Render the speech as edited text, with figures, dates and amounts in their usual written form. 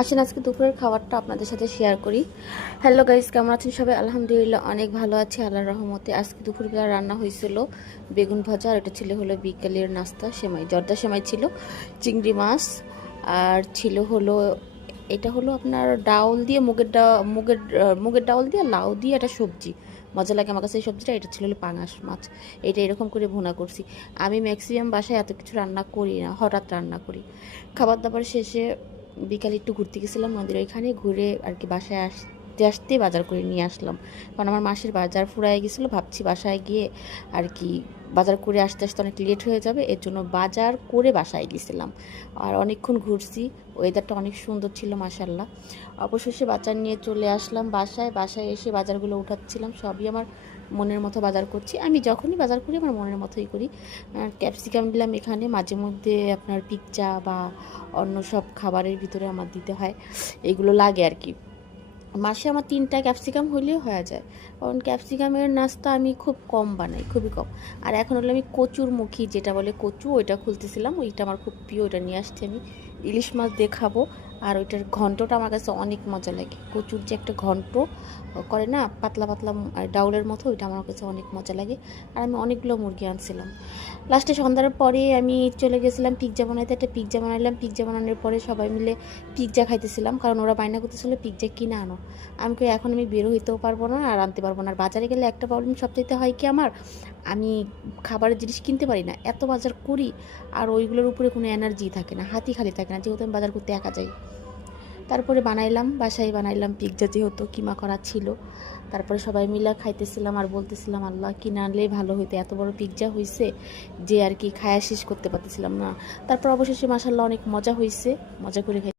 আসেন আজকে দুপুরের খাবারটা আপনাদের সাথে শেয়ার করি। হ্যালো গাইস, কেমন আছেন সবাই? আলহামদুলিল্লাহ অনেক ভালো আছি আল্লাহর রহমতে। আজকে দুপুরবেলা রান্না হয়েছিল বেগুন ভাজা, আর এটা ছিল হলো বিকালের নাস্তা সেমাই, জর্দা সেমাই ছিল, চিংড়ি মাছ, আর ছিল হলো এটা হলো আপনার ডাউল দিয়ে মুগের ডাউল দিয়ে লাউ দিয়ে একটা সবজি, মজা লাগে আমার কাছে এই সবজিটা। এটা ছিল হলো পাঙাশ মাছ, এটা এরকম করে ভুনা করছি। আমি ম্যাক্সিমাম বাসায় এত কিছু রান্না করি না, হঠাৎ রান্না করি। খাবার দাবার শেষে বিকালে একটু ঘুরতে গেছিলাম নদীর ওইখানে, ঘুরে আর কি বাসায় আসতে আসতে বাজার করে নিয়ে আসলাম, কারণ আমার মাসের বাজার ফুরায় গেছিলো। ভাবছি বাসায় গিয়ে আর কি বাজার করে আসতে আসতে অনেক লেট হয়ে যাবে, এর জন্য বাজার করে বাসায় গেছিলাম। আর অনেকক্ষণ ঘুরছি, ওয়েদারটা অনেক সুন্দর ছিল মাশাল্লাহ। অবশেষে বাজার নিয়ে চলে আসলাম বাসায় এসে বাজারগুলো উঠাচ্ছিলাম। সবই আমার মনের মতো বাজার করছি, আমি যখনই বাজার করি আমার মনের মতোই করি। ক্যাপসিকাম দিলাম এখানে, মাঝে মধ্যে আপনার পিৎজা বা অন্য সব খাবারের ভিতরে আমার দিতে হয়, এগুলো লাগে আর কি। মাসে আমার 3টা ক্যাপসিকাম হলেও হয়ে যায়, কারণ ক্যাপসিকামের নাস্তা আমি খুব কম বানাই, খুবই কম। আর এখন হলো আমি কচুর মুখী যেটা বলে কচু, ওইটা খুলতেছিলাম, ওইটা আমার খুব প্রিয়, ওইটা নিয়ে আসছি আমি। ইলিশ মাছ দিয়ে খাবো। আর ওইটার ঘন্টটা আমার কাছে অনেক মজা লাগে, কচুর যে একটা ঘন্ট করে না পাতলা পাতলা ডাউলের মতো, ওইটা আমার কাছে অনেক মজা লাগে। আর আমি অনেকগুলো মুরগি আনছিলাম। লাস্টে সন্ধ্যার পরে আমি চলে গেছিলাম পিৎজা বানাইতে, একটা পিৎজা বানাইলাম। পিৎজা বানানোর পরে সবাই মিলে পিৎজা খাইতেছিলাম, কারণ ওরা বায়না করতেছিল পিৎজা কিনে আনো। আমি কই এখন আমি বের হইতেও পারবো না আর আনতে পারবো না। আর বাজারে গেলে একটা প্রবলেম সবচাইতে হয় কি আমার, আমি খাবারের জিনিস কিনতে পারি না, এত বাজার করি আর ওইগুলোর উপরে কোনো এনার্জি থাকে না, হাতই খালি থাকে না, যেহেতু আমি বাজার করতে একা যাই। তারপরে বাসায় বানাইলাম পিৎজা, যেহেতু কিমা করা ছিল। তারপরে সবাই মিলে খাইতেছিলাম আর বলতেছিলাম আল্লাহ কিনে আনলেই ভালো হইতো, এত বড় পিৎজা হয়েছে যে আর কি খায়া শেষ করতে পারতেছিলাম না। তারপর অবশেষে মাশাআল্লাহ অনেক মজা হয়েছে, মজা করে খাই।